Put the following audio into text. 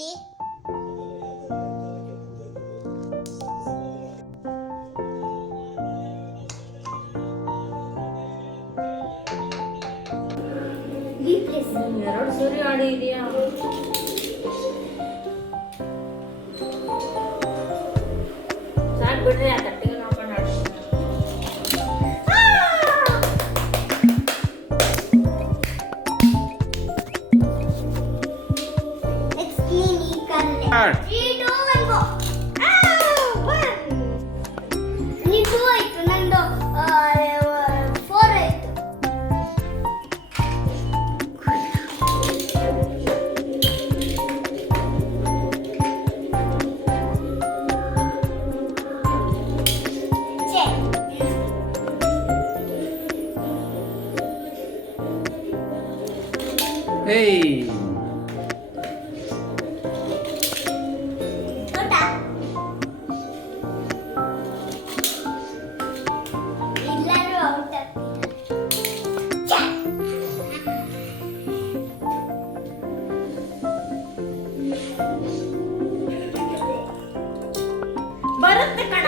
Ready. ಎರಡು ಸರಿ ಆಡಿ ಇದೆಯಾ? ಸಾಕು ಬಿಡ್ರಿ, ಆ ತಟ್ಟಿಗೆ ನೋಡ್ಕೊಂಡು ಆಡಿ. Next clean ಈ ಕಲ್ಲೆ. 3, 2, 1 go. ನೀ 2 ಆಯ್ತು, ನಂದು 4 ಆಯ್ತು. Hey. ಗೊತ್ತಾ? ಎಲ್ಲರೂ ಔಟ್ ಆಗ್ತಿದ್ದಾರೆ. ಬರುತ್ತೆ ಕಣ.